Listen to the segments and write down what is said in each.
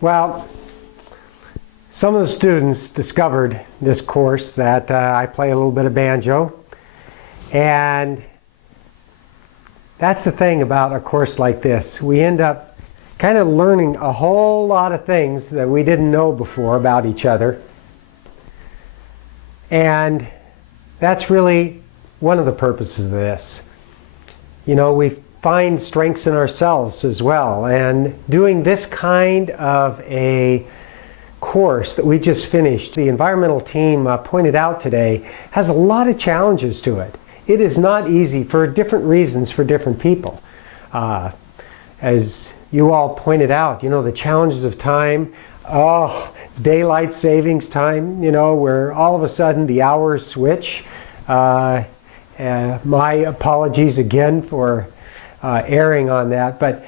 Well, some of the students discovered this course that I play a little bit of banjo, and that's the thing about a course like this. We end up kind of learning a whole lot of things that we didn't know before about each other, and that's really one of the purposes of this. You know, we find strengths in ourselves as well, and doing this kind of a course that we just finished, the environmental team pointed out today, has a lot of challenges to it. It is not easy for different reasons for different people. As you all pointed out, you know, the challenges of time, daylight savings time, you know, where all of a sudden the hours switch. My apologies again for erring on that, but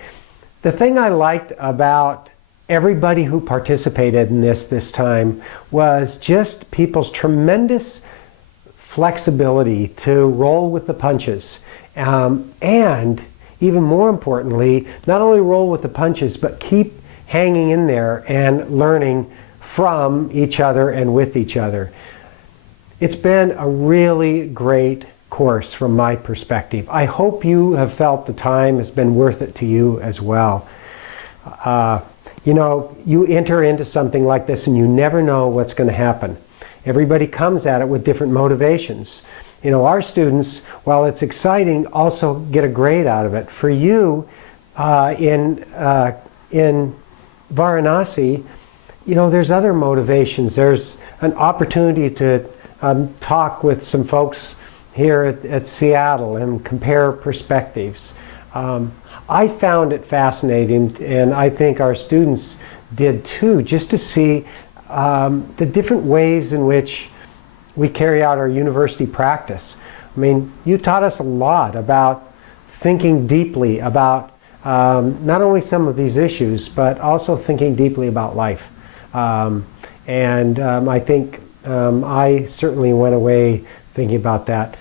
the thing I liked about everybody who participated in this time was just people's tremendous flexibility to roll with the punches, and even more importantly, not only roll with the punches but keep hanging in there and learning from each other and with each other. It's been a really great course from my perspective. I hope you have felt the time has been worth it to you as well. You know, you enter into something like this and you never know what's going to happen. Everybody comes at it with different motivations. You know, our students, while it's exciting, also get a grade out of it. For you, in Varanasi, you know, there's other motivations. There's an opportunity to talk with some folks here at Seattle and compare perspectives. I found it fascinating, and I think our students did too, just to see the different ways in which we carry out our university practice. I mean, you taught us a lot about thinking deeply about not only some of these issues, but also thinking deeply about life. I think I certainly went away thinking about that.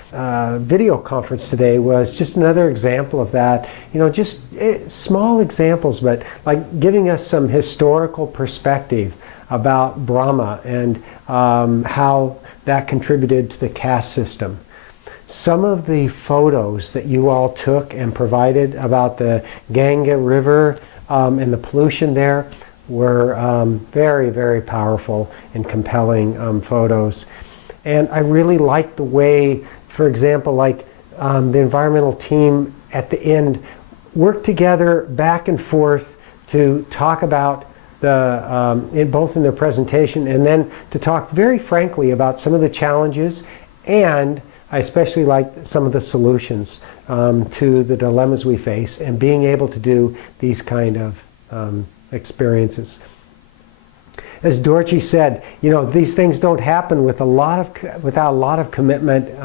Video conference today was just another example of that. You know, just small examples, but like giving us some historical perspective about Brahma and how that contributed to the caste system. Some of the photos that you all took and provided about the Ganga River and the pollution there were very, very powerful and compelling photos. And I really liked the way, for example, like the environmental team at the end worked together back and forth to talk about both in their presentation and then to talk very frankly about some of the challenges, and I especially liked some of the solutions to the dilemmas we face, and being able to do these kind of experiences. As Dorothy said, you know, these things don't happen without a lot of commitment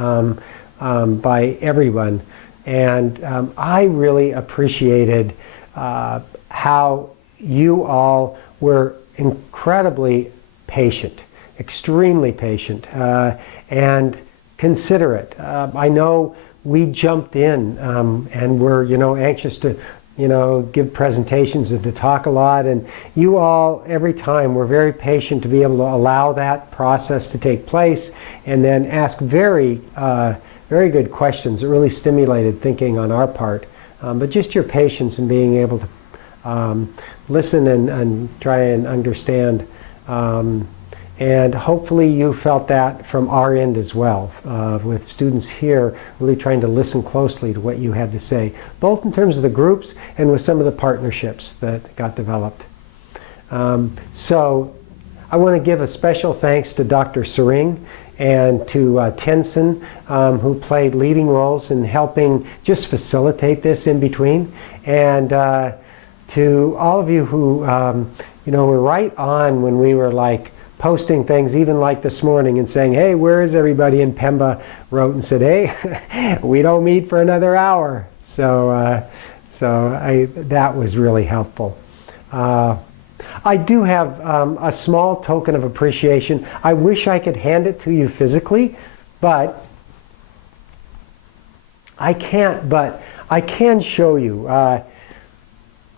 by everyone, and I really appreciated how you all were incredibly patient, extremely patient, and considerate. I know we jumped in and were, you know, anxious to, you know, give presentations and to talk a lot, and you all every time were very patient to be able to allow that process to take place and then ask very good questions that really stimulated thinking on our part. But just your patience in being able to listen and try and understand, and hopefully you felt that from our end as well, with students here really trying to listen closely to what you had to say, both in terms of the groups and with some of the partnerships that got developed. So I want to give a special thanks to Dr. Sering and to Tenson, who played leading roles in helping just facilitate this in between, and to all of you who you know, were right on when we were like posting things, even like this morning, and saying, hey, where is everybody? And Pemba wrote and said, hey, we don't meet for another hour. So So that was really helpful. I do have a small token of appreciation. I wish I could hand it to you physically, but I can't. But I can show you.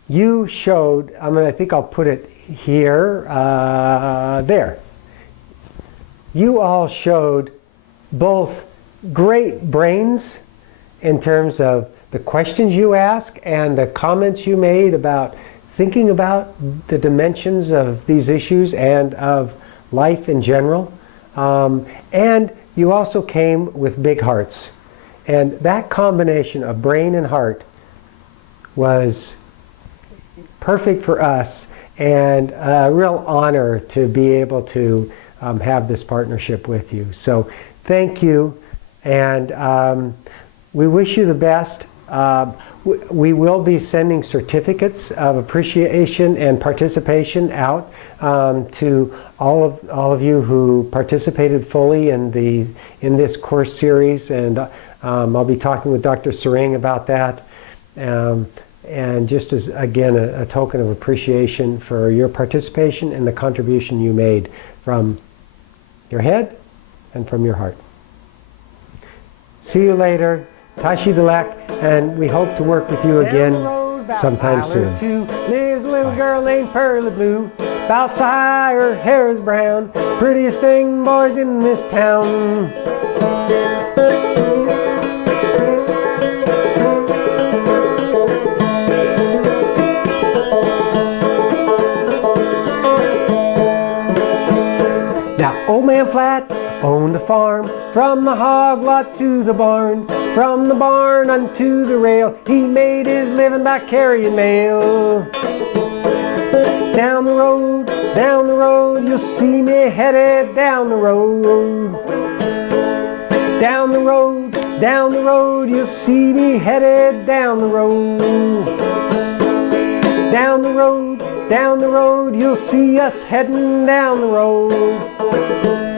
You showed, I think I'll put it here, there. You all showed both great brains in terms of the questions you asked and the comments you made about thinking about the dimensions of these issues and of life in general. And you also came with big hearts. And that combination of brain and heart was perfect for us, and a real honor to be able to have this partnership with you. So thank you, and we wish you the best. We will be sending certificates of appreciation and participation out to all of you who participated fully in this course series, and I'll be talking with Dr. Sering about that. And just as, again, a token of appreciation for your participation and the contribution you made from your head and from your heart. See you later. Tashi Delek, and we hope to work with you again sometime soon. Lives a little girl named Pearly Blue. About high, her hair is brown. Prettiest thing, boys, in this town. Now, Old Man Flat owned a farm, from the hog lot to the barn, from the barn unto the rail. He made his living by carrying mail. Down the road, you'll see me headed down the road. Down the road, you'll see me headed down the road. Down the road, you'll see us heading down the road.